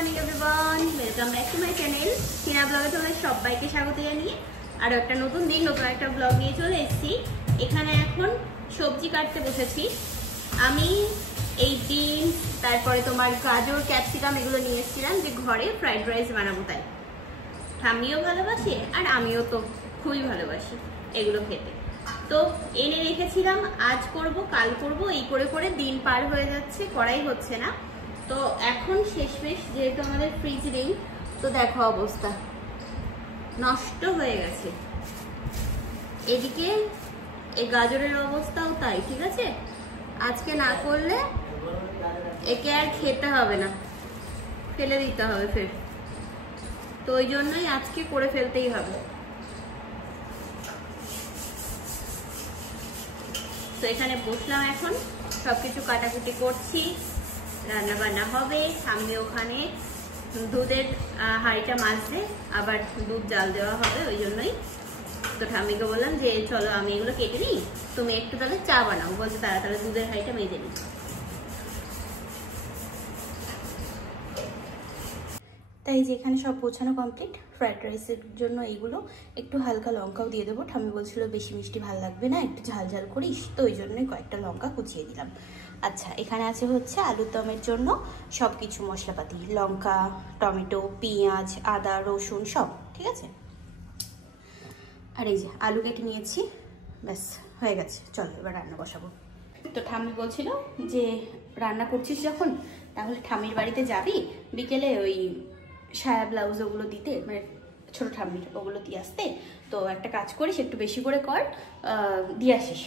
Morning everyone, welcome back to my channel Tina ব্লগে তোমাদের সবাইকে স্বাগত জানিয়ে আরও একটা নতুন দিন নতুন একটা ব্লগ নিয়ে চলে এসেছি। এখানে এখন সবজি কাটতে বসেছি আমি। এই ডিম, তারপরে তোমার গাজর, ক্যাপসিকাম এগুলো নিয়ে এসেছিলাম যে ঘরে ফ্রাইড রাইস বানাবো। তাই আমিও ভালোবাসি আর আমিও তো খুবই ভালোবাসি এগুলো খেতে। তো এনে রেখেছিলাম, আজ করব কাল করব, এই করে করে দিন পার হয়ে যাচ্ছে, করাই হচ্ছে না। তো এখন শেষমেশ যেহেতু আমাদের ফ্রিজ নেই, তো দেখো অবস্থা নষ্ট হয়ে গেছে। এদিকে এই গাজরের অবস্থাও তাই, ঠিক আছে। আজকে না করলে একে আর খেতে হবে না, ফেলে দিতে হবে ফের। তো ওই জন্যই আজকে করে ফেলতেই হবে। তো এখানে বসলাম, এখন সবকিছু কাটাকুটি করছি, রান্না বান্না হবে। সামনে ওখানে দুধের হাঁড়িটা মাজতে আবার দুধ জাল দেওয়া হবে, ওই জন্যই। তো ঠাম্মিকে বললাম যে চলো আমি এগুলো কেটে নিই, তুমি একটু তাহলে চা বানাও। বলছে তাড়াতাড়ি দুধের হাঁড়িটা মেজে নিই। তাই যে এখানে সব গোছানো কমপ্লিট। ফ্রাইড রাইসের জন্য এইগুলো একটু হালকা লঙ্কাও দিয়ে দেবো। ঠাম্মি বলছিল বেশি মিষ্টি ভালো লাগবে না, একটু ঝাল ঝাল করিস, তো ওই জন্যই কয়েকটা লঙ্কা কুচিয়ে দিলাম। আচ্ছা, এখানে আছে হচ্ছে আলুর দমের জন্য সব কিছু মশলাপাতি, লঙ্কা, টমেটো, পেঁয়াজ, আদা, রসুন সব, ঠিক আছে। আর এই যে আলু কেটে নিয়েছি, ব্যাস হয়ে গেছে। চলো এবার রান্না বসাবো। তো ঠাম্মি বলছিল যে রান্না করছিস যখন, তাহলে ঠাম্মির বাড়িতে যাবি বিকেলে, ওই সায়া ব্লাউজ ওগুলো দিতে, মানে ছোটো ঠাম্মির ওগুলো দিয়ে আসতে। তো একটা কাজ করিস, একটু বেশি করে কর, দিয়ে আসিস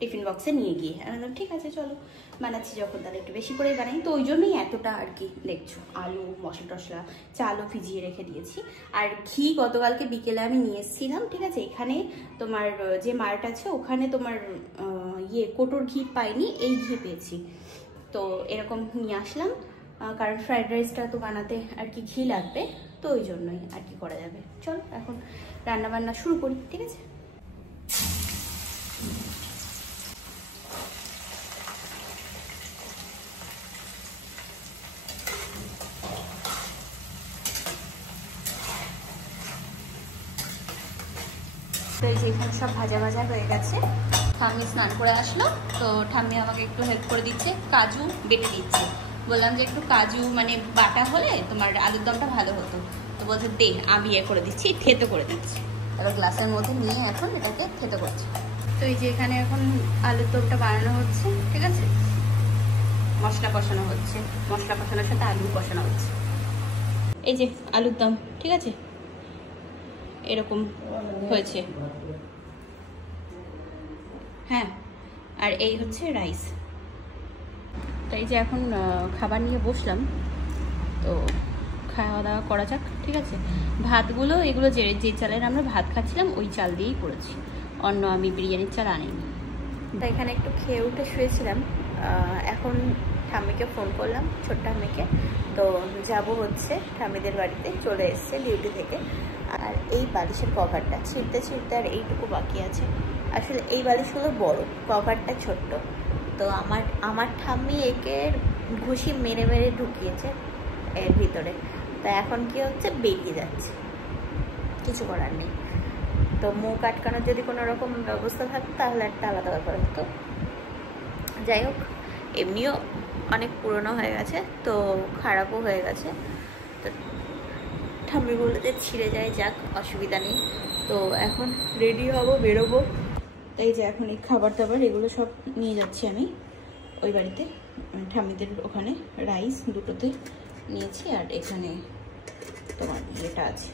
টিফিন বক্সে নিয়ে গিয়ে। আমি বললাম ঠিক আছে চলো, বানাচ্ছি যখন তাহলে একটু বেশি করেই বানাই। তো ওই জন্যই এতটা আর কি দেখছো, আলু, মশলা টশলা, চালও ভিজিয়ে রেখে দিয়েছি। আর ঘি গতকালকে বিকেলে আমি নিয়ে এসেছিলাম, ঠিক আছে। এখানে তোমার যে মার্ট আছে ওখানে তোমার কোটোর ঘি পাইনি, এই ঘি পেয়েছি। তো এরকম নিয়ে আসলাম, কারণ ফ্রাইড রাইসটা তো বানাতে আর কি ঘি লাগবে, তো ওই জন্যই আর কি করা যাবে। চল এখন রান্না বান্না শুরু করি, ঠিক আছে। তো এই যে এখানে সব ভাজা ভাজা হয়ে গেছে। ঠাম্মি স্নান করে আসলো, তো ঠাম্মি আমাকে একটু হেল্প করে দিচ্ছে, কাজু বেটে দিচ্ছে। বললাম যে একটু কাজু মানে বাটা হলে তোমার আলুর দমটা ভালো হতো। তো বলছে দে, আমি করে দিচ্ছি, থেতো করে দিচ্ছি। এবার গ্লাসের মধ্যে নিয়ে এখন এটাকে থেতো করছি। তো এই যে এখানে এখন আলুর দমটা বানানো হচ্ছে, ঠিক আছে। মশলা কষানো হচ্ছে, মশলা কষানোর সাথে আলু কষানো হচ্ছে। এই যে আলুর দম, ঠিক আছে, এরকম হয়েছে। হ্যাঁ, আর এই হচ্ছে রাইস। তাই যে এখন খাবার নিয়ে বসলাম, তো খাওয়া দাওয়া করা যাক, ঠিক আছে। ভাতগুলো এগুলো যে চালের আমরা ভাত খাচ্ছিলাম ওই চাল দিয়েই করেছি, অন্য আমি বিরিয়ানির চাল আনিনি। তাই এখানে একটু খেয়ে উঠে শুয়েছিলাম। এখন ঠাম্মিকে ফোন করলাম, ছোট্ট ঠাম্মিকে। তো যাব হচ্ছে ঠাম্মিদের বাড়িতে, চলে এসছে ডিউটি থেকে। আর এই বালিশের কভারটা ছিঁড়তে ছিঁড়তে আর এইটুকু বাকি আছে। আসলে এই বালিশগুলো বড়, কভারটা ছোট্ট। তো আমার ঠাম্মি একে ঘুষি মেরে মেরে ঢুকিয়েছে এর ভিতরে। তো এখন কি হচ্ছে, বেরিয়ে যাচ্ছে, কিছু করার নেই। তো মুখ আটকানোর যদি কোনো রকম ব্যবস্থা থাকতো তাহলে একটা আলাদা ব্যাপার হতো। যাই হোক, এমনিও অনেক পুরনো হয়ে গেছে, তো খারাপও হয়ে গেছে। তো ঠাম্মি বলে যে ছিঁড়ে যায়, যাক, অসুবিধা নেই। তো এখন রেডি হব, বেরোবো। তাই যে এখন এই খাবার দাবার এগুলো সব নিয়ে যাচ্ছি আমি ওই বাড়িতে, ঠাম্মিদের ওখানে। রাইস দুটোতে নিয়েছি, আর এখানে তোমার ইয়েটা আছে,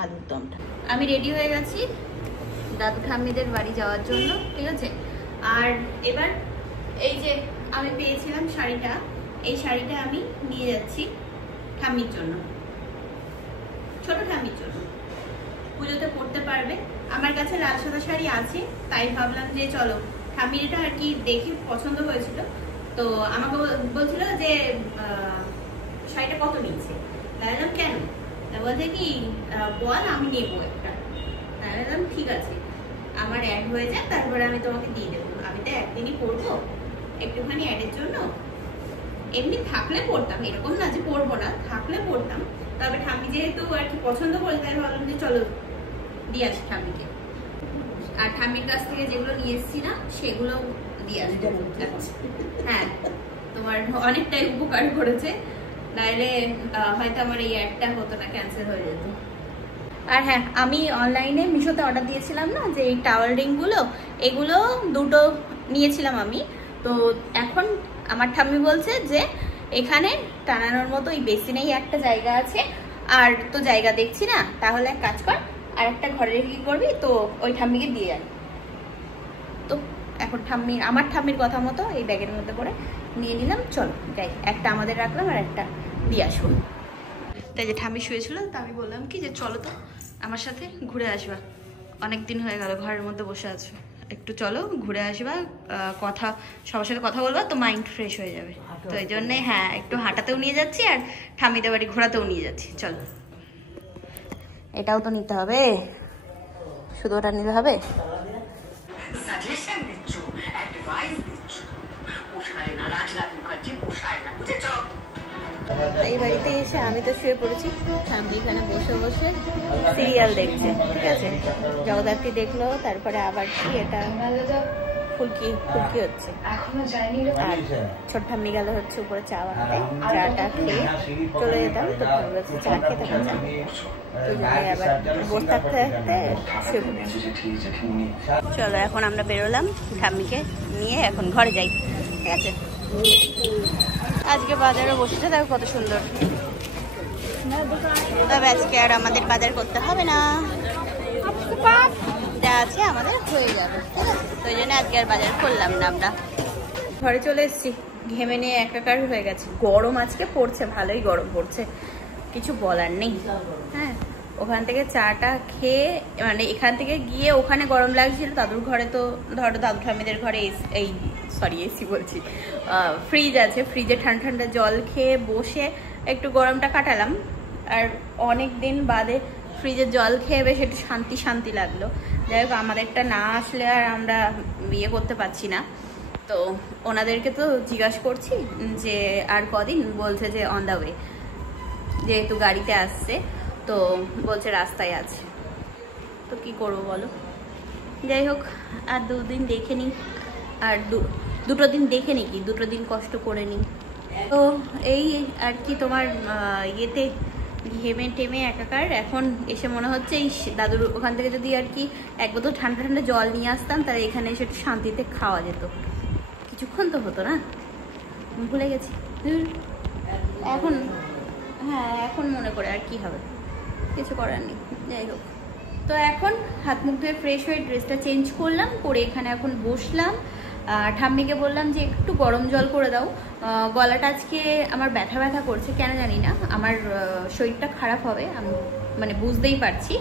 আলুর দমটা। আমি রেডি হয়ে গেছি দাদু ঠাম্মিদের বাড়ি যাওয়ার জন্য, ঠিক আছে। আর এবার এই যে আমি পেয়েছিলাম শাড়িটা, এই শাড়িটা আমি নিয়ে যাচ্ছি ঠাম্মির জন্য, ছোট ঠাম্মির জন্য। পুজোতে পরতে পারবে। আমার কাছে লাল সাদা শাড়ি আছে, তাই ভাবলাম যে চলো ঠাম্মির এটা আর কি দেখে পছন্দ হয়েছিল। তো আমাকে বলছিল যে শাড়িটা কত নিচ্ছে, বললাম কেন, বলছে কি বল আমি নেবো একটা। বললাম ঠিক আছে, আমার অ্যাড হয়ে যাক, তারপরে আমি তোমাকে দিয়ে দেবো। আমি তো একদিনই পরবো, একটুখানি অ্যাডের জন্য এমনি থাকলে পড়তাম, এরকম না যে পড়বো না, থাকলে পড়তাম। তবে ঠাম্মি যেহেতু আর কি পছন্দ করে, তাই ভাবলাম যে চলো দিয়ে আসি ঠাম্মিকে। আর ঠাম্মির কাছ থেকে যেগুলো নিয়ে এসেছি না সেগুলো দিয়ে আসি। হ্যাঁ, তোমার অনেকটাই উপকার করেছে, নাইলে হয়তো আমার এই অ্যাডটা হতো না, ক্যান্সেল হয়ে যেত। আর হ্যাঁ, আমি অনলাইনে মিশোতে অর্ডার দিয়েছিলাম না যে এই টাওয়াল রিংগুলো, এগুলো দুটো নিয়েছিলাম আমি। তো এখন আমার ঠাম্মি বলছে যে এখানে টানানোর মতো এই বেসিনেই একটা জায়গা আছে, আর তো জায়গা দেখছি না, তাহলে এক কাজ কর আর একটা ঘরে রেখে কি করবি, তো ওই ঠাম্মিকে দিয়ে আন। তো এখন আমার ঠাম্মির কথা মতো এই ব্যাগের মধ্যে করে নিয়ে নিলাম। চলো যাই, একটা আমাদের রাখলাম আর একটা দিয়ে আসবো। তাই যে ঠাম্মি শুয়েছিল, তো আমি বললাম কি যে চলো তো আমার সাথে ঘুরে আসবা, অনেক দিন হয়ে গেল ঘরের মধ্যে বসে আছো, একটু চলো ঘুরে আসবা, কথা সবার সাথে কথা বলবা, তো মাইন্ড ফ্রেশ হয়ে যাবে। তো এই জন্যে হ্যাঁ, একটু হাঁটাতেও নিয়ে যাচ্ছি আর ঠাম্মিদের বাড়ি ঘোরাতেও নিয়ে যাচ্ছি। চলো, এটাও তো নিতে হবে, শুধু ওটা নিতে হবে। এই বাড়িতে এসে আমি তো শুয়ে পড়েছি, ঠাম্মি এখানে বসে বসে সিরিয়াল দেখছে। ঠিক আছে, জগদ্ধাত্রী দেখলো, তারপরে আবার কি এটা ফুলকি হচ্ছে। আর ছোট ঠাম্মি গেল হচ্ছে উপরে চা বানাতে, চাটা খেয়ে চলে যেতাম, তো বলছে চা খেতে হবে, ওই জন্য আবার বসে থাকতে থাকতে শুয়ে পড়েছি। চলো এখন আমরা বেরোলাম ঠাম্মিকে নিয়ে, এখন ঘরে যাই। ঠিক আছে, আজকে বাজারে বসেছে, দেখো কত সুন্দর। তবে আজকে আর আমাদের বাজার করতে হবে না, যা আছে আমাদের হয়ে যাবে। ঠিক আছে, তো ওই জন্য আজকে আর বাজার করলাম না। আমরা ঘরে চলে এসেছি, ঘেমে নিয়ে একাকার হয়ে গেছে। গরম আজকে পড়ছে, ভালোই গরম পড়ছে, কিছু বলার নেই। হ্যাঁ, ওখান থেকে চাটা খেয়ে, মানে এখান থেকে গিয়ে ওখানে গরম লাগছিল, দাদুর ঘরে তো ধরো দাদু ঠাম্মিদের ঘরে এসি বলছি, ফ্রিজ আছে, ফ্রিজে ঠান্ডা ঠান্ডা জল খেয়ে বসে একটু গরমটা কাটালাম। আর অনেক দিন বাদে ফ্রিজের জল খেয়ে বেশ একটু শান্তি লাগলো। যাই হোক, আমাদেরটা না আসলে আর আমরা বিয়ে করতে পারছি না, তো ওনাদেরকে তো জিজ্ঞাসা করছি যে আর কদিন, বলছে যে অন দ্য ওয়ে, যেহেতু গাড়িতে আসছে তো বলছে রাস্তায় আছে। তো কি করবো বলো, যাই হোক আর দুদিন দেখে নিই, আর দুটো দিন দেখে নিই, কি দুটো দিন কষ্ট করে নিই। তো এই আর কি, তোমার ইয়েতে ঘেমে টেমে একাকার। এখন এসে মনে হচ্ছে এই দাদুর ওখান থেকে যদি আর কি এক বোতল ঠান্ডা ঠান্ডা জল নিয়ে আসতাম, তাহলে এখানে এসে একটু শান্তিতে খাওয়া যেত, কিছুক্ষণ তো হতো না। ভুলে গেছি এখন। হ্যাঁ, এখন মনে করে আর কি হবে, কিছু করার নেই। যাই হোক, তো এখন হাত মুখ ধুয়ে ফ্রেশ হয়ে ড্রেসটা চেঞ্জ করলাম, করে এখানে এখন বসলাম। ঠাম্মিকে বললাম যে একটু গরম জল করে দাও, গলাটা আজকে আমার ব্যথা করছে, কেন জানি না। আমার শরীরটা খারাপ হবে, আমি মানে বুঝতেই পারছি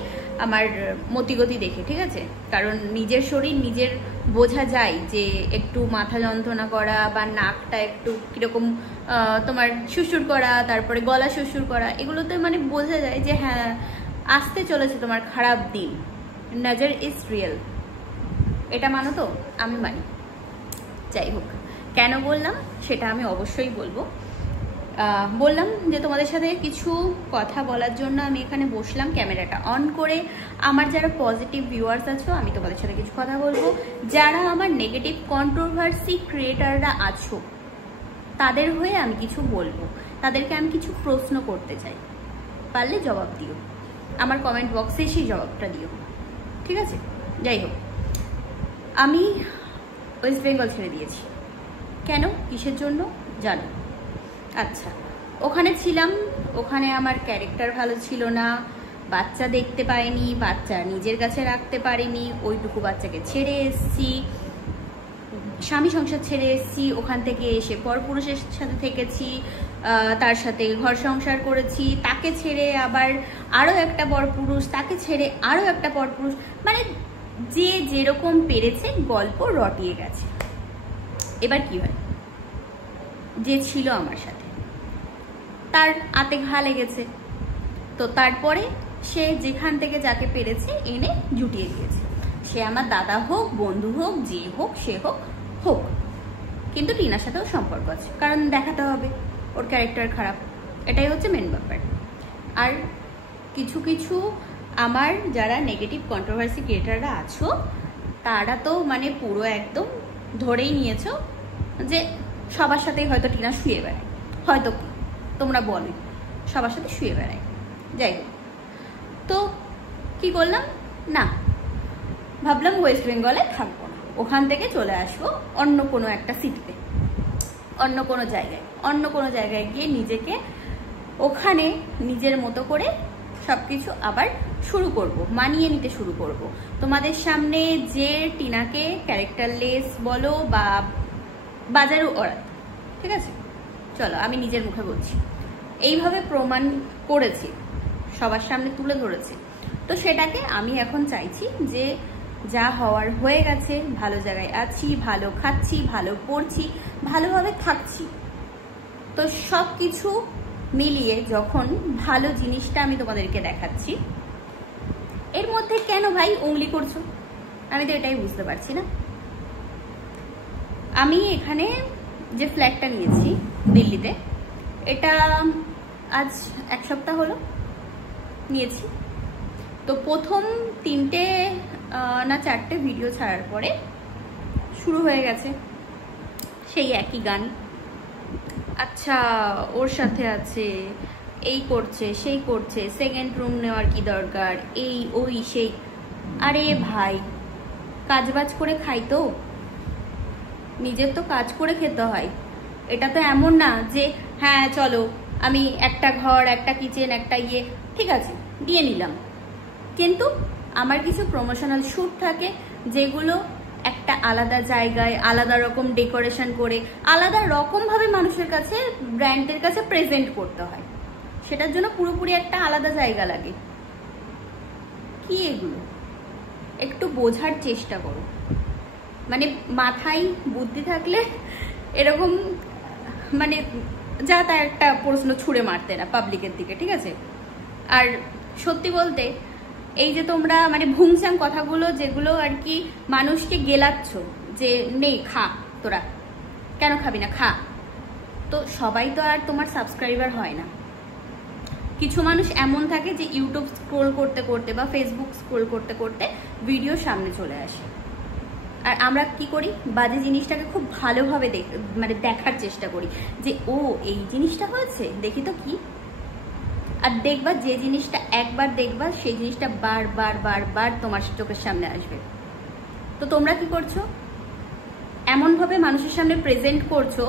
আমার মতিগতি দেখে। ঠিক আছে, কারণ নিজের শরীর নিজের বোঝা যায় যে একটু মাথা যন্ত্রণা করা বা নাকটা একটু কীরকম তোমার শুশুর করা, তারপরে গলা শুশুর করা, এগুলোতে মানে বোঝা যায় যে হ্যাঁ আসতে চলেছে তোমার খারাপ দিন। নজর ইজ রিয়েল, এটা মানো তো? আমি মানি। যাই হোক, কেন বললাম সেটা আমি অবশ্যই বলবো। বললাম যে তোমাদের সাথে কিছু কথা বলার জন্য আমি এখানে বসলাম ক্যামেরাটা অন করে। আমার যারা পজিটিভ ভিউয়ার্স আছো, আমি তোমাদের সাথে কিছু কথা বলবো। যারা আমার নেগেটিভ কন্ট্রোভার্সি ক্রিয়েটাররা আছো, তাদের হয়ে আমি কিছু বলবো, তাদেরকে আমি কিছু প্রশ্ন করতে চাই, পারলে জবাব দিও, আমার কমেন্ট বক্সে সেই জবাবটা দিও। ঠিক আছে, যাই হোক, আমি ওয়েস্ট বেঙ্গল ছেড়ে দিয়েছি। কেন, কিসের জন্য জানো? আচ্ছা, ওখানে ছিলাম, ওখানে আমার ক্যারেক্টার ভালো ছিল না, বাচ্চা দেখতে পাইনি, বাচ্চা নিজের কাছে রাখতে পারিনি, ওইটুকু বাচ্চাকে ছেড়ে এসেছি, স্বামী সংসার ছেড়ে এসেছি, ওখান থেকে এসে পরপুরুষের সাথে থেকেছি, তার সাথে ঘর সংসার করেছি, তাকে ছেড়ে আবার আরও একটা পরপুরুষ, তাকে ছেড়ে আরও একটা পরপুরুষ, মানে যে যেরকম পেরেছে গল্প রটিয়ে গেছে। এবার কি হয়, যে ছিল আমার সাথে তার আতে ঘা লেগেছে, তো তারপরে সে যেখান থেকে যাকে পেরেছে এনে জুটিয়ে দিয়েছে। সে আমার দাদা হোক, বন্ধু হোক, যে হোক, সে হোক, কিন্তু টিনার সাথেও সম্পর্ক আছে, কারণ দেখাতে হবে ওর ক্যারেক্টার খারাপ, এটাই হচ্ছে মেন ব্যাপার। আর কিছু কিছু আমার যারা নেগেটিভ কন্ট্রোভার্সি ক্রিয়েটাররা আছো, তারা তো মানে পুরো একদম ধরেই নিয়েছো যে সবার সাথেই হয়তো টিনা শুয়ে বেড়ায়, হয়তো কি তোমরা বলো সবার সাথে শুয়ে বেড়ায়। যাই হোক, তো কি করলাম না, ভাবলাম ওয়েস্ট বেঙ্গলে থাকবো না, ওখান থেকে চলে আসবো অন্য কোনো একটা সিটিতে, অন্য কোনো জায়গায় গিয়ে নিজেকে ওখানে নিজের মতো করে সব কিছু আবার শুরু করব, মানিয়ে নিতে শুরু করব। তোমাদের সামনে যে টিনাকে ক্যারেক্টারলেস বলো বা বাজারও ওরা, ঠিক আছে, চলো আমি নিজের মুখে বলছি, এইভাবে প্রমাণ করেছি, সবার সামনে তুলে ধরেছি। তো সেটাকে আমি এখন চাইছি যে যা হওয়ার হয়ে গেছে, ভালো জায়গায় আছি, ভালো খাচ্ছি, ভালো পড়ছি, ভালোভাবে থাকছি। তো সব কিছু মিলিয়ে যখন ভালো জিনিসটা আমি তোমাদেরকে দেখাচ্ছি, এর মধ্যে কেন ভাই উংলি করছো? আমি তো এটাই বুঝতে পারছি না। আমি এখানে যে ফ্ল্যাটটা নিয়েছি দিল্লিতে, এটা আজ 1 সপ্তাহ হলো নিয়েছি। তো প্রথম 3টে না 4টে ভিডিও ছাড়ার পরে শুরু হয়ে গেছে সেই একই গান, আচ্ছা ওর সাথে আছে, এই করছে সেই করছে, সেকেন্ড রুম নেওয়ার কি দরকার, এই ওই সেই। আরে ভাই, কাজবাজ করে খাই তো, নিজের তো কাজ করে খেতে হয়। এটা তো এমন না যে হ্যাঁ চলো আমি একটা ঘর, একটা কিচেন, একটা ইয়ে ঠিক আছে দিয়ে নিলাম, কিন্তু আমার কিছু প্রমোশনাল শ্যুট থাকে যেগুলো একটা আলাদা জায়গায় আলাদা রকম ডেকোরেশন করে আলাদা রকমভাবে মানুষের কাছে, ব্র্যান্ডের কাছে প্রেজেন্ট করতে হয়। সেটার জন্য পুরোপুরি একটা আলাদা জায়গা লাগে। কি এগুলো একটু বোঝার চেষ্টা করো, মানে মাথায় বুদ্ধি থাকলে এরকম মানে যা তা একটা প্রশ্ন ছুঁড়ে মারতে না পাবলিকের দিকে, ঠিক আছে। আর সত্যি বলতে এই যে তোমরা মানে ভুংচাং কথাগুলো যেগুলো আর কি মানুষকে গেলাচ্ছ যে নেই খা, তোরা কেন খাবি না, খা, তো সবাই তো আর তোমার সাবস্ক্রাইবার হয় না। কিছু মানুষ এমন থাকে যে ইউটিউব স্ক্রোল করতে করতে বা ফেসবুক স্ক্রোল করতে করতে ভিডিও সামনে চলে আসে, আর আমরা কি করি, বাজে জিনিসটাকে খুব ভালোভাবে মানে দেখার চেষ্টা করি যে ও এই জিনিসটা হয়েছে দেখি তো কি। আর দেখবা যে জিনিসটা একবার দেখবা সেই জিনিসটা বারবার বারবার তোমার চোখের সামনে আসবে। তো তোমরা কি করছো, এমনভাবে মানুষের সামনে প্রেজেন্ট করছো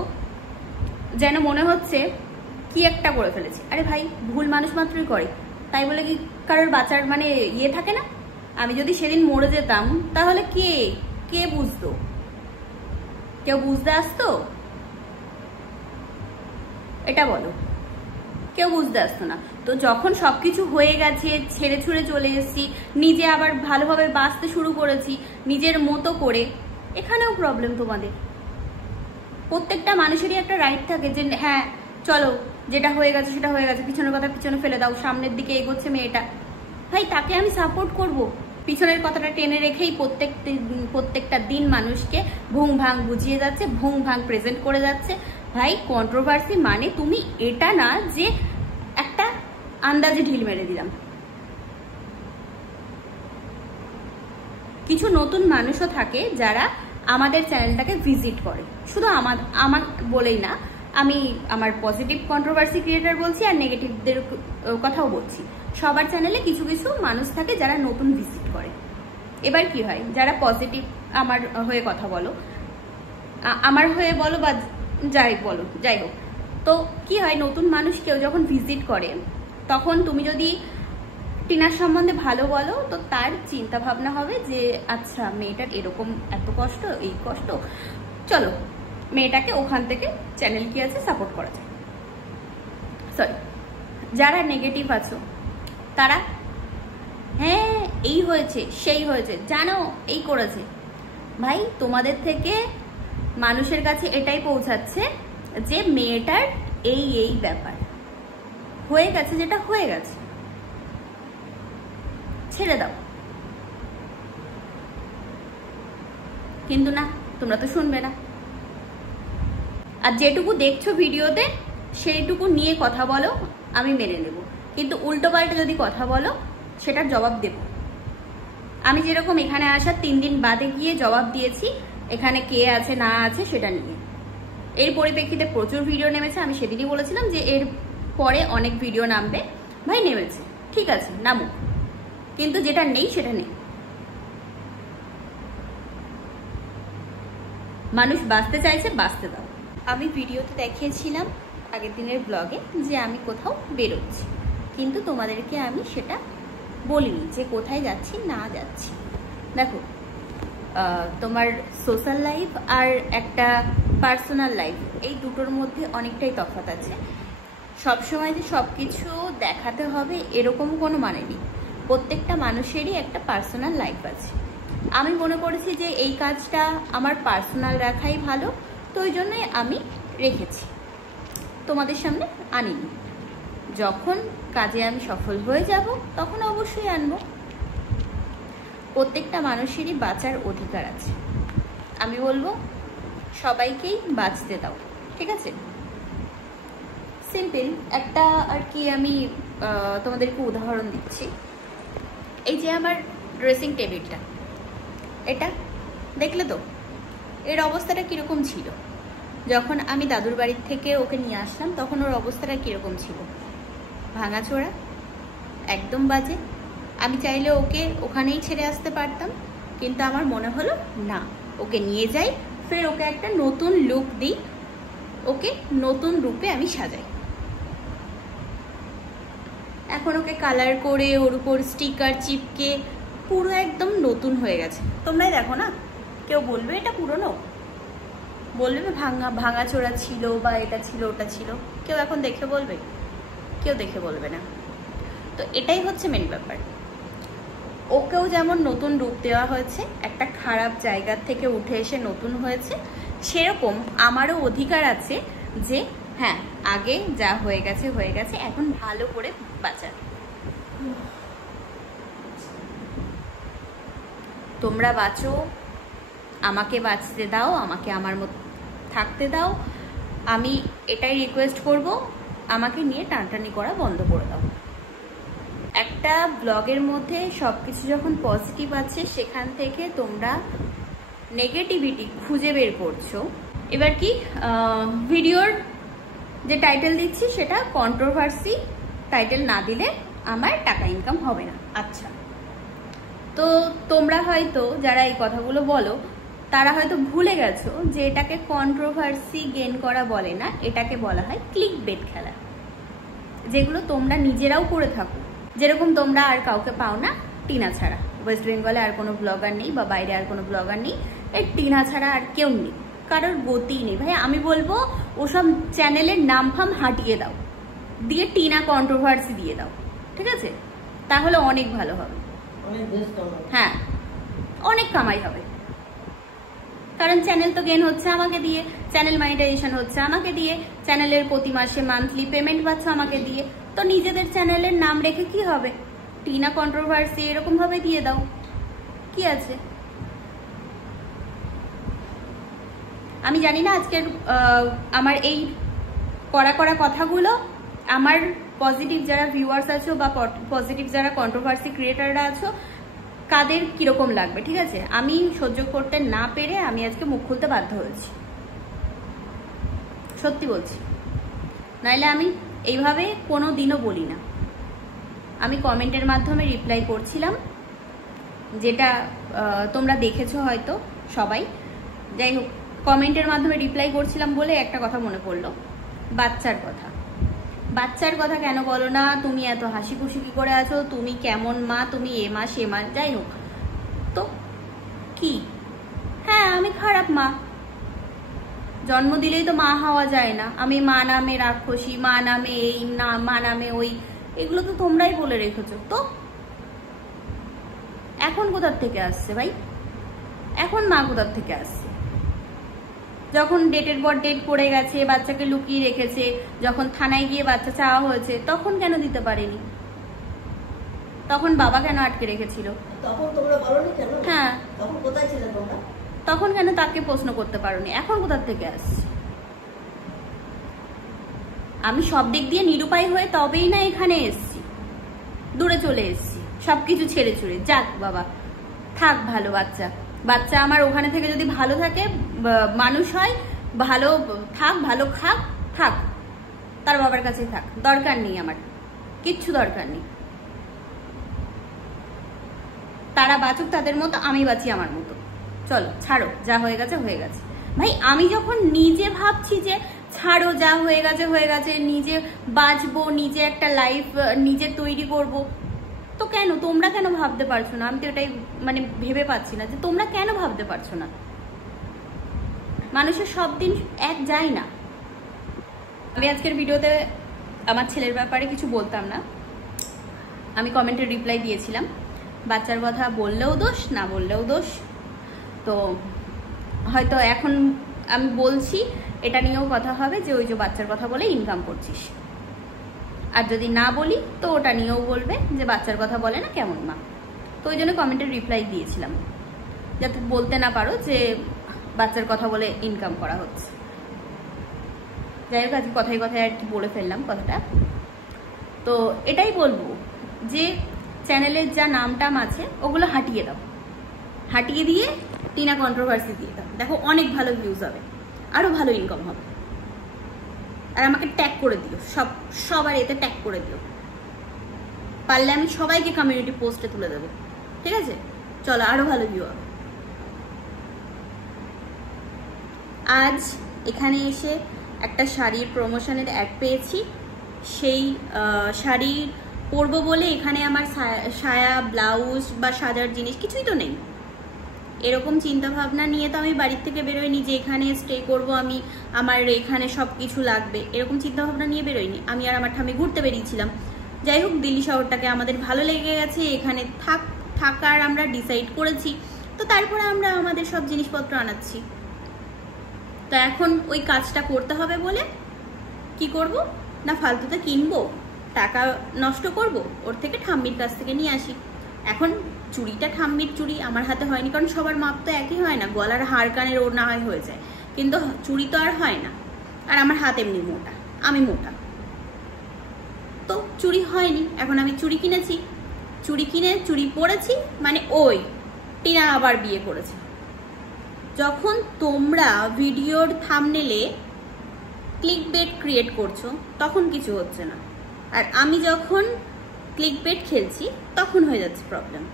যেন মনে হচ্ছে কি একটা করে ফেলেছে। আরে ভাই, ভুল মানুষ মাত্রই করে, তাই বলে কি কারোর বাঁচার মানে ইয়ে থাকে না? আমি যদি সেদিন মরে যেতাম তাহলে কে বুঝতো? কেউ বুঝতে আসতো? এটা বলো, কেউ বুঝতে আসতো না। তো যখন সবকিছু হয়ে গেছে, ছেড়ে ছুড়ে চলে এসেছি, নিজে আবার ভালোভাবে বাঁচতে শুরু করেছি নিজের মতো করে, এখানেও প্রবলেম তোমাদের। প্রত্যেকটা মানুষেরই একটা রাইট থাকে যে হ্যাঁ চলো যেটা হয়ে গেছে সেটা হয়ে গেছে, পিছনের কথা পিছনে ফেলে দাও, সামনের দিকে এগোচ্ছে মেয়েটা, ভাই তাকে আমি সাপোর্ট করব। পিছনের কথাটা টেনে রেখেই প্রত্যেকটা দিন মানুষকে ভুং ভাং বুঝিয়ে যাচ্ছে, ভুং ভাং প্রেজেন্ট করে যাচ্ছে। ভাই কন্ট্রোভার্সি মানে তুমি এটা না যে একটা আন্দাজে ঢিল মেরে দিলাম। কিছু নতুন মানুষও থাকে যারা আমাদের চ্যানেলটাকে ভিজিট করে, শুধু আমার বলেই না, আমি আমার পজিটিভ কন্ট্রোভার্সি ক্রিয়েটার বলছি আর নেগেটিভদের কথাও বলছি। সবার চ্যানেলে কিছু কিছু মানুষ থাকে যারা নতুন ভিজিট করে। এবার কি হয়, যারা পজিটিভ আমার হয়ে কথা বলো, আমার হয়ে বলো বা যাই হোক, তো কি হয়, নতুন মানুষ কেউ যখন ভিজিট করে তখন তুমি যদি টিনার সম্বন্ধে ভালো বলো তো তার চিন্তা ভাবনা হবে যে আচ্ছা মেয়েটার এরকম এত কষ্ট, এই কষ্ট, চলো মেয়েটাকে ওখান থেকে চ্যানেল কি আছে সাপোর্ট করা যায়। সরি, যারা নেগেটিভ আছো তারা হ্যাঁ এই হয়েছে সেই হয়েছে জানো এই করেছে, ভাই তোমাদের থেকে মানুষের কাছে এটাই পৌঁছাচ্ছে যে মেয়েটার এই ব্যাপার হয়ে গেছে, যেটা হয়ে গেছে ছেড়ে দাও। কিন্তু না, তোমরা তো শুনবে না। আর যেটুকু দেখছো ভিডিওতে সেইটুকু নিয়ে কথা বলো, আমি মেনে নেব, কিন্তু উল্টো পাল্টা যদি কথা বলো সেটার জবাব দেব। আমি যেরকম এখানে আসার 3 দিন বাদে গিয়ে জবাব দিয়েছি এখানে কে আছে না আছে সেটা নিয়ে, এর পরিপ্রেক্ষিতে প্রচুর ভিডিও নেমেছে। আমি সেদিনই বলেছিলাম যে এর পরে অনেক ভিডিও নামবে, ভাই নেমেছে, ঠিক আছে নামুক, কিন্তু যেটা নেই সেটা নেই। মানুষ বাঁচতে চাইছে, বাঁচতে দাও। আমি ভিডিওতে দেখিয়েছিলাম আগের দিনের ব্লগে যে আমি কোথাও বেরোচ্ছি, কিন্তু তোমাদেরকে আমি সেটা বলিনি যে কোথায় যাচ্ছি না যাচ্ছি। দেখো, তোমার সোশ্যাল লাইফ আর একটা পার্সোনাল লাইফ, এই দুটোর মধ্যে অনেকটাই তফাৎ আছে। সবসময় যে সব কিছু দেখাতে হবে এরকম কোনো মানে নেই। প্রত্যেকটা মানুষেরই একটা পার্সোনাল লাইফ আছে। আমি মনে করেছি যে এই কাজটা আমার পার্সোনাল রাখাই ভালো, তো ওই জন্যই আমি রেখেছি, তোমাদের সামনে আনিনি। যখন কাজে আমি সফল হয়ে যাব তখন অবশ্যই আনবো। প্রত্যেকটা মানুষেরই বাঁচার অধিকার আছে। আমি বলবো সবাইকেই বাঁচতে দাও, ঠিক আছে? সিম্পল একটা আর কি আমি তোমাদেরকে উদাহরণ দিচ্ছি। এই যে আমার ড্রেসিং টেবিলটা, এটা দেখলে তো এর অবস্থাটা কীরকম ছিল? যখন আমি দাদুর বাড়ির থেকে ওকে নিয়ে আসলাম তখন ওর অবস্থাটা কীরকম ছিল? ভাঙাচোরা, একদম বাজে। আমি চাইলে ওকে ওখানেই ছেড়ে আসতে পারতাম, কিন্তু আমার মনে হলো না, ওকে নিয়ে যাই, ফের ওকে একটা নতুন লুক দিই, ওকে নতুন রূপে আমি সাজাই। এখন ওকে কালার করে ওর উপর স্টিকার চিপকে পুরো একদম নতুন হয়ে গেছে। তোমরাই দেখো না, কেউ বলবে এটা পুরনো? বলবে ভাঙাচোরা ছিল বা এটা ছিল ওটা ছিল? কেউ এখন দেখে বলবে? কেউ দেখে বলবে না। তো এটাই হচ্ছে মেন ব্যাপার। ওকেও যেমন নতুন রূপ দেওয়া হয়েছে, একটা খারাপ জায়গার থেকে উঠে এসে নতুন হয়েছে, সেরকম আমারও অধিকার আছে যে হ্যাঁ, আগে যা হয়ে গেছে হয়ে গেছে, এখন ভালো করে বাঁচার। তোমরা বাঁচো, আমাকে বাঁচতে দাও, আমাকে আমার মতো থাকতে দাও। আমি এটাই রিকোয়েস্ট করব, আমাকে নিয়ে টানটানি করা বন্ধ করে দাও। একটা ব্লগের মধ্যে সব কিছু যখন পজিটিভ আছে, সেখান থেকে তোমরা নেগেটিভিটি খুঁজে বের করছো। এবার কি ভিডিওর যে টাইটেল দিচ্ছি সেটা কন্ট্রোভার্সি টাইটেল না দিলে আমার টাকা ইনকাম হবে না। আচ্ছা, তো তোমরা হয়তো যারা এই কথাগুলো বলো তারা হয়তো ভুলে গেছো যে এটাকে কন্ট্রোভার্সি গেইন করা বলে না, এটাকে বলা হয় ক্লিক বেট খেলা, যেগুলো তোমরা নিজেরাও করে থাকো। যেরকম তোমরা আর কাউকে পাও না টিনা ছাড়া, ওয়েস্ট বেঙ্গলে আর কোনো ব্লগার নেই বা বাইরে আর কোনো ব্লগার নেই, এই টিনা ছাড়া আর কেউ নেই, কারোর গতিই নেই। ভাই আমি বলবো ওসব চ্যানেলের নাম ফাম হাঁটিয়ে দাও, দিয়ে টিনা কন্ট্রোভার্সি দিয়ে দাও, ঠিক আছে? তাহলে অনেক ভালো হবে। হ্যাঁ, অনেক কামাই হবে, কারণ চ্যানেল তো গেইন হচ্ছে আমাকে দিয়ে, চ্যানেল মনিটাইজেশন হচ্ছে আমাকে দিয়ে, চ্যানেলের প্রতি মাসে মান্থলি পেমেন্ট পাচ্ছ আমাকে দিয়ে। তো নিজেদের চ্যানেলের নাম রেখে কি হবে? টিনা কন্ট্রোভার্সি এরকম ভাবে দিয়ে দাও, কি আছে? আমি জানি না আজকের আমার এই করা কথাগুলো আমার পজিটিভ যারা ভিউয়ার্স আছো বা পজিটিভ যারা কন্ট্রোভার্সি ক্রিয়েটাররা আছো কাদের কিরকম লাগবে, ঠিক আছে? আমি সহ্য করতে না পেরে আমি আজকে মুখ খুলতে বাধ্য হয়েছি, সত্যি বলছি। নাইলে আমি এইভাবে কোনো দিনও বলি না। আমি কমেন্টের মাধ্যমে রিপ্লাই করছিলাম, যেটা তোমরা দেখেছো হয়তো সবাই। যাই হোক, কমেন্টের মাধ্যমে রিপ্লাই করছিলাম বলে একটা কথা মনে পড়লো, বাচ্চার কথা। বাচ্চার কথা কেন বলো না? তুমি এত হাসি খুশি কি করে আছো? তুমি কেমন মা? তুমি এ মা সে মা, যাই হোক, তো কি? হ্যাঁ, আমি খারাপ মা, জন্ম দিলেই তো মা হওয়া যায় না। আমি মা নামে রাক্ষসী, মা নামে এই না, মা নামে ওই, এগুলো তো তোমরাই বলে রেখেছো। তো এখন কোথার থেকে আসছে ভাই? এখন মা কোথার থেকে আসছে? যখন ডেটের পর ডেট পড়ে গেছে, বাচ্চাকে লুকিয়ে রেখেছে, যখন থানায় গিয়ে বাচ্চা চাওয়া হয়েছে, তখন কেন দিতে পারেনি? তখন বাবা কেন আটকে রেখেছিল? তখন তোমরা বলোনি কেন? হ্যাঁ, তখন কোথায় ছিলে তোমরা? তখন কেন তাকে প্রশ্ন করতে পারোনি? এখন কোথার থেকে আসছে? আমি সব দিক দিয়ে নিরুপায় হয়ে তবেই না এখানে এসছি, দূরে চলে এসছি সবকিছু ছেড়ে ছুড়ে। যাক বাবা, থাক ভালো বাচ্চা, বাচ্চা আমার ওখানে থেকে যদি ভালো থাকে, মানুষ হয়, ভালো থাক, ভালো খাক, থাক, তার বাবার কাছেই থাক, দরকার নেই আমার, কিচ্ছু দরকার নেই। তারা বাঁচুক তাদের মতো, আমি বাঁচি আমার মতো। চলো ছাড়ো, যা হয়ে গেছে হয়ে গেছে। ভাই আমি যখন নিজে ভাবছি যে ছাড়ো, যা হয়ে গেছে হয়ে গেছে, নিজে বাঁচবো, নিজে একটা লাইফ নিজে তৈরি করব, তো কেন তোমরা কেন ভাবতে পারছো না? আমি তো এটাই মানে ভেবে পাচ্ছি না যে তোমরা কেন ভাবতে পারছো না। মানুষের সব দিন এক যায় না। আমি আজকের ভিডিওতে আমার ছেলের ব্যাপারে কিছু বলতাম না, আমি কমেন্টে রিপ্লাই দিয়েছিলাম। বাচ্চার কথা বললেও দোষ, না বললেও দোষ। তো হয়তো এখন আমি বলছি, এটা নিয়েও কথা হবে যে ওই যে বাচ্চার কথা বলে ইনকাম করছিস, আর যদি না বলি তো ওটা নিয়েও বলবে যে বাচ্চার কথা বলে না, কেমন মা। তো ওই জন্য কমেন্টের রিপ্লাই দিয়েছিলাম, যাতে বলতে না পারো যে বাচ্চার কথা বলে ইনকাম করা হচ্ছে। যাই হোক, আজকে কথায় কথায় আর কি বলে ফেললাম কথাটা। তো এটাই বলবো যে চ্যানেলের যা নাম টাম আছে ওগুলো হাঁটিয়ে দাও, হাঁটিয়ে দিয়ে টিনা কন্ট্রোভার্সি দিয়ে দাও। দেখো অনেক ভালো ভিউজ হবে, আরো ভালো ইনকাম হবে। আর আমাকে ট্যাগ করে দিও, সবার এতে ট্যাগ করে দিও, পারলে আমি সবাইকে কমিউনিটি পোস্টে তুলে দেবো, ঠিক আছে? চলো, আরো ভালো ভিউ হবে। আজ এখানে এসে একটা শাড়ির প্রমোশনের অ্যাড পেয়েছি, সেই শাড়ি পরবো বলে এখানে আমার সায়া, ব্লাউজ বা সাজার জিনিস কিছুই তো নেই। এরকম চিন্তা ভাবনা নিয়ে তো আমি বাড়ির থেকে বেরোইনি যে এখানে স্টে করব, আমি আমার এখানে সব কিছু লাগবে, এরকম চিন্তা ভাবনা নিয়ে বেরোইনি। আমি আর আমার ঠাম্মি ঘুরতে বেরিয়েছিলাম। যাই হোক, দিল্লি শহরটাকে আমাদের ভালো লেগে গেছে, এখানে থাকার আমরা ডিসাইড করেছি, তো তারপরে আমরা আমাদের সব জিনিসপত্র আনাচ্ছি। তো এখন ওই কাজটা করতে হবে বলে কি করব না, ফালতুতে কিনবো, টাকা নষ্ট করব, ওর থেকে ঠাম্মির কাছ থেকে নিয়ে আসি। এখন চুড়িটা ঠাম্মির চুড়ি, আমার হাতে হয়নি, কারণ সবার মাপ তো একই হয় না। গলার হাড় কানের ওর না হয় হয়ে যায়, কিন্তু চুড়ি তো আর হয় না। আর আমার হাত এমনি মোটা, আমি মোটা, তো চুড়ি হয়নি। এখন আমি চুড়ি কিনেছি, চুড়ি কিনে চুড়ি পরেছি, মানে ওই টিনা আবার বিয়ে করেছে। যখন তোমরা ভিডিওর থাম্বনেলে ক্লিকবেট ক্রিয়েট করছো তখন কিছু হচ্ছে না, আর আমি যখন ক্লিকবেট খেলছি তখন হয়ে যাচ্ছে প্রবলেম।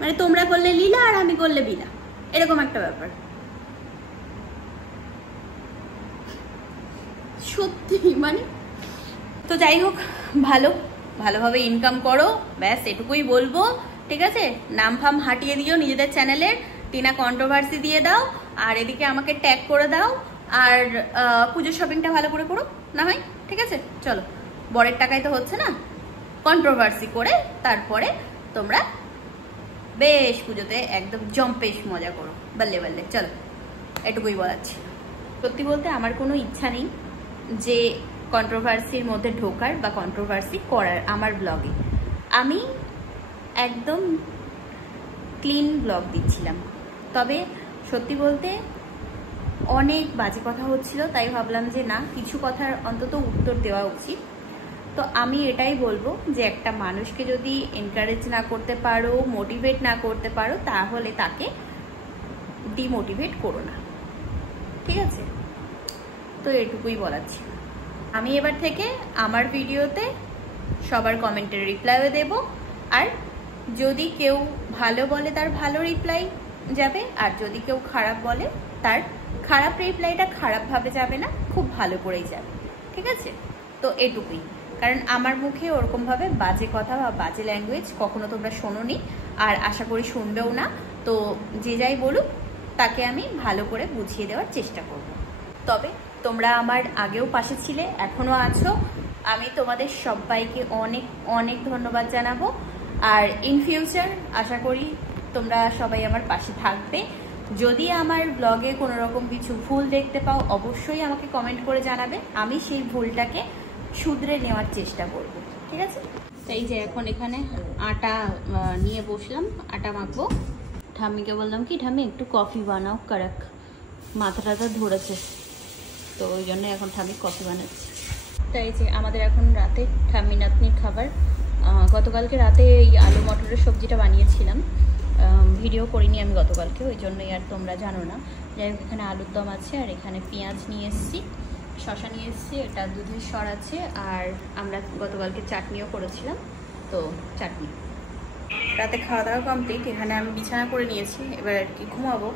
মানে তোমরা করলে লীলা আর আমি করলে বিনা, এরকম একটা ব্যাপার। সত্যি মানে। তো যাই হোক, ভালোভাবে ইনকাম করো, ব্যাস এটুকুই বলবো, ঠিক আছে? নাম ফাম হাঁটিয়ে দিও নিজেদের চ্যানেলের, টিনা কন্ট্রোভার্সি দিয়ে দাও, আর এদিকে আমাকে ট্যাগ করে দাও, আর পুজোর শপিংটা ভালো করে করো না হয়, ঠিক আছে? চলো, বরের টাকায় তো হচ্ছে না, কন্ট্রোভার্সি করে তারপরে তোমরা বেশ পুজোতে একদম জম্পেশ মজা করো, বাল্লে বাল্লে। চলো, এটুকুই বলাচ্ছি। সত্যি বলতে আমার কোনো ইচ্ছা নেই যে কন্ট্রোভার্সির মধ্যে ঢোকার বা কন্ট্রোভার্সি করার আমার ব্লগে। আমি একদম ক্লিন ব্লগ দিচ্ছিলাম, তবে সত্যি বলতে অনেক বাজে কথা হচ্ছিল, তাই ভাবলাম যে না, কিছু কথার অন্তত উত্তর দেওয়া উচিত। তো আমি এটাই বলবো যে একটা মানুষকে যদি এনকারেজ না করতে পারো, মোটিভেট না করতে পারো, তাহলে তাকে ডিমোটিভেট করো না, ঠিক আছে? তো এটুকুই বলাচ্ছি। আমি এবার থেকে আমার ভিডিওতে সবার কমেন্টের রিপ্লাইও দেব, আর যদি কেউ ভালো বলে তার ভালো রিপ্লাই যাবে, আর যদি কেউ খারাপ বলে তার খারাপ রিপ্লাইটা খারাপভাবে যাবে না, খুব ভালো করেই যাবে, ঠিক আছে? তো এটুকুই, কারণ আমার মুখে ওরকমভাবে বাজে কথা বা বাজে ল্যাঙ্গুয়েজ কখনো তোমরা শোনোনি, আর আশা করি শুনবেও না। তো যে যাই বলুক তাকে আমি ভালো করে বুঝিয়ে দেওয়ার চেষ্টা করব। তবে তোমরা আমার আগেও পাশে ছিলে, এখনও আছো, আমি তোমাদের সবাইকে অনেক অনেক ধন্যবাদ জানাবো। আর ইন ফিউচার আশা করি তোমরা সবাই আমার পাশে থাকবে। যদি আমার ব্লগে কোনো রকম কিছু ভুল দেখতে পাও অবশ্যই আমাকে কমেন্ট করে জানাবে, আমি সেই ভুলটাকে শুধরে নেওয়ার চেষ্টা করব, ঠিক আছে? এই যে এখন এখানে আটা নিয়ে বসলাম, আটা মাখবো। ঠাম্মিকে বললাম কি, ঠাম্মি একটু কফি বানাও, কারাক, মাথাটা ধরেছে। তো ওই জন্য এখন ঠাম্মি কফি বানাচ্ছি। তাই যে আমাদের এখন রাতে ঠাম্মি নাতনির খাবার। গতকালকে রাতে এই আলু মটরের সবজিটা বানিয়েছিলাম, ভিডিও করিনি আমি গতকালকে, ওই জন্যই আর তোমরা জানো না। যাই হোক, এখানে আলুর দম আছে, আর এখানে পেঁয়াজ নিয়ে এসেছি, শসা নিয়ে এসেছি, এটা দুধের সর আছে, আর আমরা গতকালকে চাটনিও করেছিলাম, তো চাটনি। রাতে খাওয়া দাওয়া কমপ্লিট, এখানে আমি বিছানা করে নিয়েছি, এবার আর কি ঘুমাবো।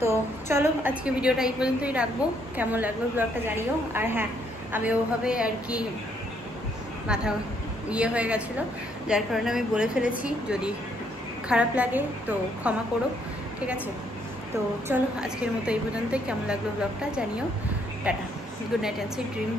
তো চলো আজকে ভিডিওটা এই পর্যন্তই রাখবো, কেমন লাগলো ব্লগটা জানিও। আর হ্যাঁ, আমি ওভাবে আর কি মাথা হয়ে গেছিলো, যার কারণে আমি বলে ফেলেছি, যদি খারাপ লাগে তো ক্ষমা করো, ঠিক আছে? তো চলো আজকের মতো এই পর্যন্তই, কেমন লাগলো ব্লগটা জানিও। Tata, good night and sweet dream.